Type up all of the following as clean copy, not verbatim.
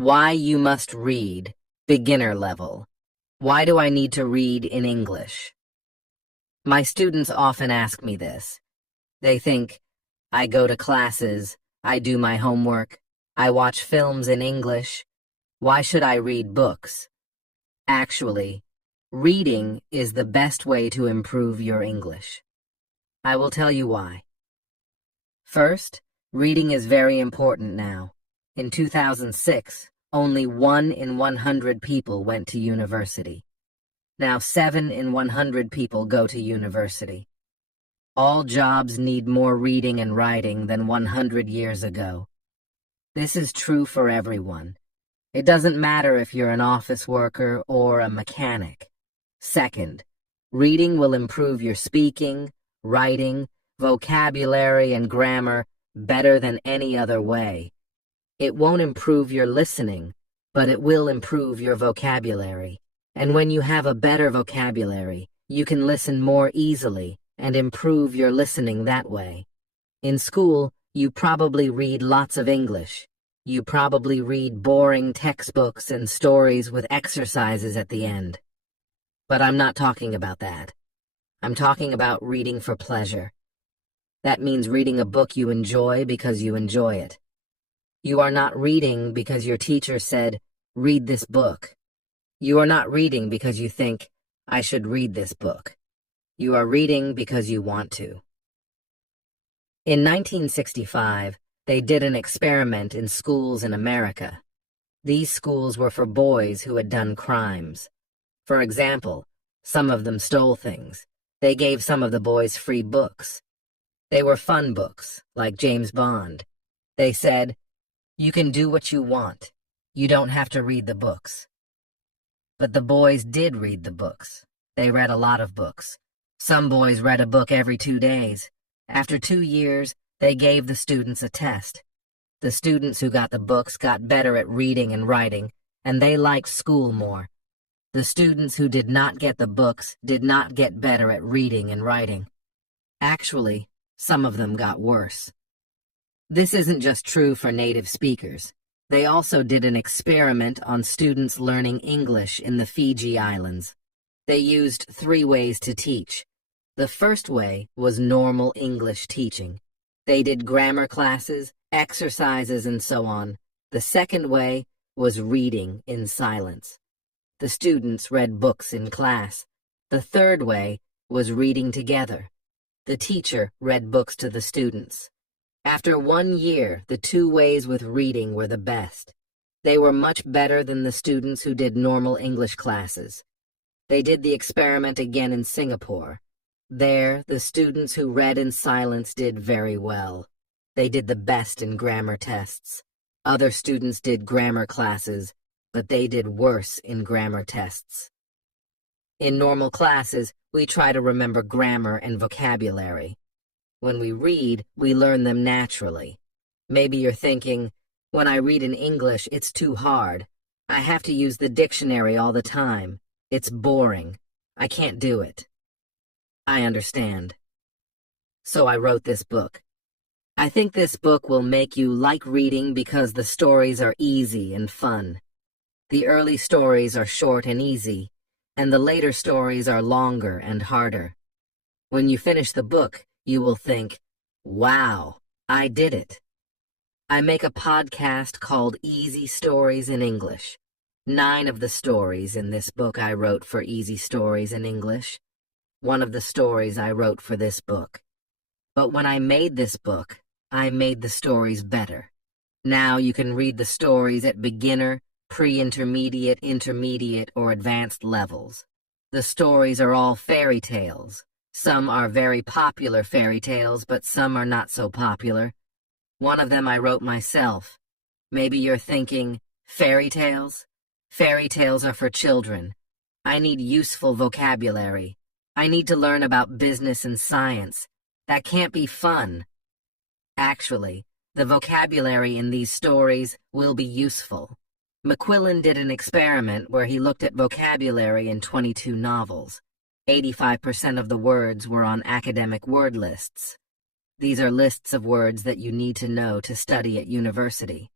Why you must read, beginner level. Why do I need to read in English? My students often ask me this. They think, I go to classes, I do my homework, I watch films in English. Why should I read books? Actually, reading is the best way to improve your English. I will tell you why. First, reading is very important now. In 2006, only 1 in 100 people went to university. Now 7 in 100 people go to university. All jobs need more reading and writing than 100 years ago. This is true for everyone. It doesn't matter if you're an office worker or a mechanic. Second, reading will improve your speaking, writing, vocabulary, and grammar better than any other way. It won't improve your listening, but it will improve your vocabulary. And when you have a better vocabulary, you can listen more easily and improve your listening that way. In school, you probably read lots of English. You probably read boring textbooks and stories with exercises at the end. But I'm not talking about that. I'm talking about reading for pleasure. That means reading a book you enjoy because you enjoy it. You are not reading because your teacher said, read this book. You are not reading because you think, I should read this book. You are reading because you want to. In 1965, they did an experiment in schools in America. These schools were for boys who had done crimes. For example, some of them stole things. They gave some of the boys free books. They were fun books, like James Bond. They said, you can do what you want. You don't have to read the books. But the boys did read the books. They read a lot of books. Some boys read a book every 2 days. After 2 years, they gave the students a test. The students who got the books got better at reading and writing, and they liked school more. The students who did not get the books did not get better at reading and writing. Actually, some of them got worse. This isn't just true for native speakers. They also did an experiment on students learning English in the Fiji Islands. They used 3 ways to teach. The first way was normal English teaching. They did grammar classes, exercises, and so on. The second way was reading in silence. The students read books in class. The third way was reading together. The teacher read books to the students. After 1 year, the 2 ways with reading were the best. They were much better than the students who did normal English classes. They did the experiment again in Singapore. There, the students who read in silence did very well. They did the best in grammar tests. Other students did grammar classes, but they did worse in grammar tests. In normal classes, we try to remember grammar and vocabulary. When we read, we learn them naturally. Maybe you're thinking, when I read in English, it's too hard. I have to use the dictionary all the time. It's boring. I can't do it. I understand. So I wrote this book. I think this book will make you like reading because the stories are easy and fun. The early stories are short and easy, and the later stories are longer and harder. When you finish the book, you will think, wow, I did it. I make a podcast called Easy Stories in English. 9 of the stories in this book I wrote for Easy Stories in English. 1 of the stories I wrote for this book. But when I made this book, I made the stories better. Now you can read the stories at beginner, pre-intermediate, intermediate, or advanced levels. The stories are all fairy tales. Some are very popular fairy tales, but some are not so popular. One of them I wrote myself. Maybe you're thinking, fairy tales? Fairy tales are for children. I need useful vocabulary. I need to learn about business and science. That can't be fun. Actually, the vocabulary in these stories will be useful. McQuillan did an experiment where he looked at vocabulary in 22 novels. 85% of the words were on academic word lists. These are lists of words that you need to know to study at university.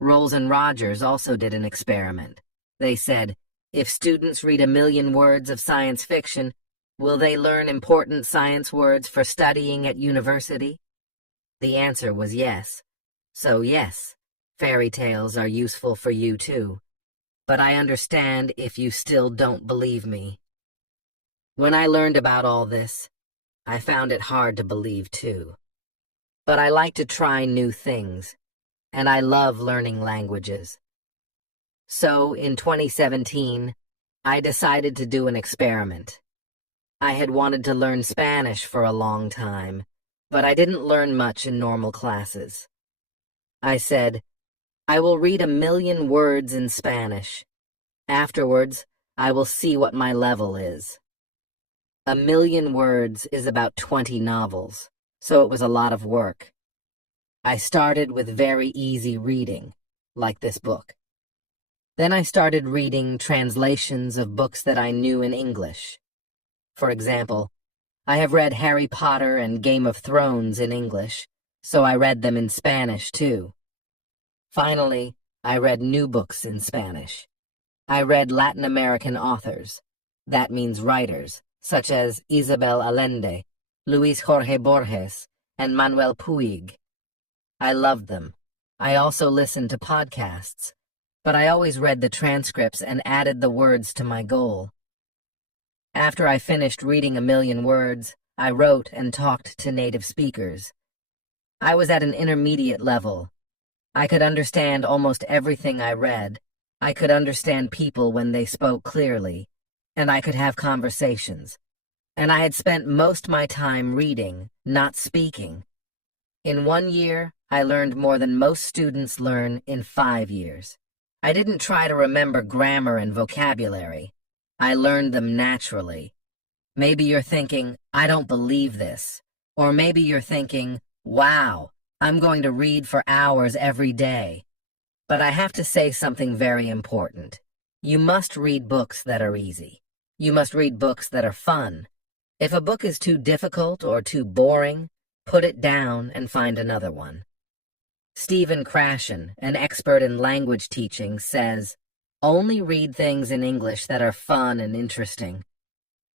Rolls and Rogers also did an experiment. They said, if students read 1,000,000 words of science fiction, will they learn important science words for studying at university? The answer was yes. So yes, fairy tales are useful for you too. But I understand if you still don't believe me. When I learned about all this, I found it hard to believe too. But I like to try new things, and I love learning languages. So in 2017, I decided to do an experiment. I had wanted to learn Spanish for a long time, but I didn't learn much in normal classes. I said, I will read 1,000,000 words in Spanish. Afterwards, I will see what my level is. 1,000,000 words is about 20 novels, so it was a lot of work. I started with very easy reading, like this book. Then I started reading translations of books that I knew in English. For example, I have read Harry Potter and Game of Thrones in English, so I read them in Spanish too. Finally, I read new books in Spanish. I read Latin American authors. That means writers, such as Isabel Allende, Luis Jorge Borges, and Manuel Puig. I loved them. I also listened to podcasts, but I always read the transcripts and added the words to my goal. After I finished reading 1,000,000 words, I wrote and talked to native speakers. I was at an intermediate level. I could understand almost everything I read. I could understand people when they spoke clearly, and I could have conversations. And I had spent most my time reading, not speaking. In 1 year, I learned more than most students learn in 5 years. I didn't try to remember grammar and vocabulary. I learned them naturally. Maybe you're thinking, I don't believe this. Or maybe you're thinking, wow, I'm going to read for hours every day. But I have to say something very important. You must read books that are easy. You must read books that are fun. If a book is too difficult or too boring, put it down and find another one. Stephen Krashen, an expert in language teaching, says, only read things in English that are fun and interesting.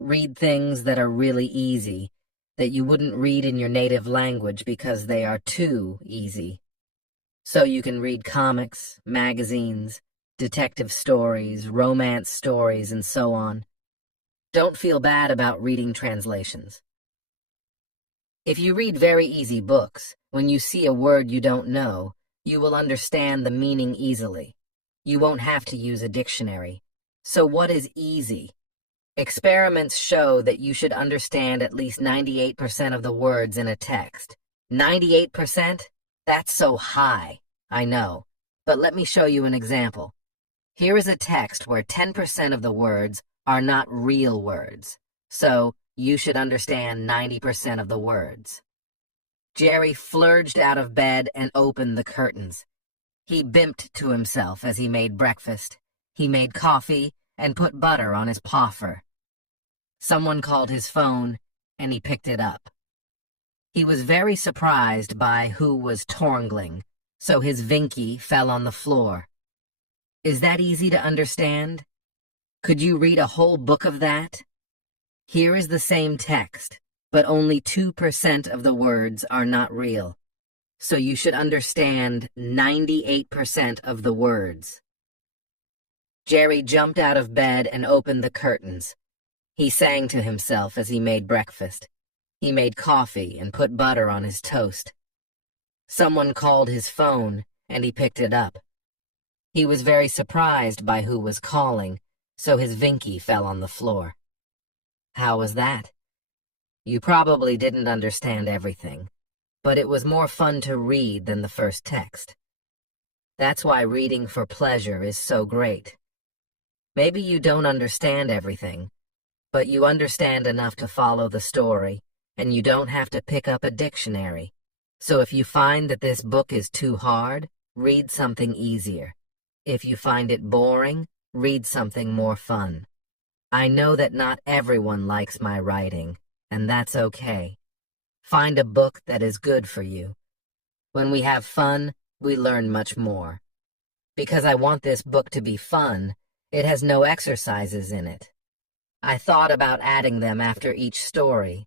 Read things that are really easy, that you wouldn't read in your native language because they are too easy. So you can read comics, magazines, detective stories, romance stories, and so on. Don't feel bad about reading translations. If you read very easy books, when you see a word you don't know, you will understand the meaning easily. You won't have to use a dictionary. So what is easy? Experiments show that you should understand at least 98% of the words in a text. 98%? That's so high. I know. But let me show you an example. Here is a text where 10% of the words are not real words. So you should understand 90% of the words. Jerry flurged out of bed and opened the curtains. He bimped to himself as he made breakfast. He made coffee and put butter on his poffer. Someone called his phone, and he picked it up. He was very surprised by who was torngling, so his Vinky fell on the floor. Is that easy to understand? Could you read a whole book of that? Here is the same text, but only 2% of the words are not real. So you should understand 98% of the words. Jerry jumped out of bed and opened the curtains. He sang to himself as he made breakfast. He made coffee and put butter on his toast. Someone called his phone, and he picked it up. He was very surprised by who was calling, so his Vinky fell on the floor. How was that? You probably didn't understand everything, but it was more fun to read than the first text. That's why reading for pleasure is so great. Maybe you don't understand everything, but you understand enough to follow the story, and you don't have to pick up a dictionary. So if you find that this book is too hard, read something easier. If you find it boring, read something more fun. I know that not everyone likes my writing, and that's okay. Find a book that is good for you. When we have fun, we learn much more. Because I want this book to be fun, it has no exercises in it. I thought about adding them after each story,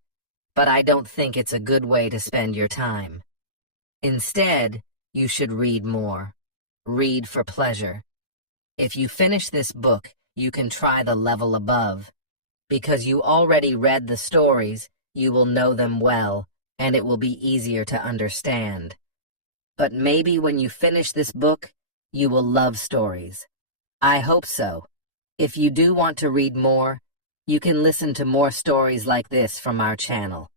but I don't think it's a good way to spend your time. Instead, you should read more. Read for pleasure. If you finish this book, you can try the level above. Because you already read the stories, you will know them well, and it will be easier to understand. But maybe when you finish this book, you will love stories. I hope so. If you do want to read more, you can listen to more stories like this from our channel.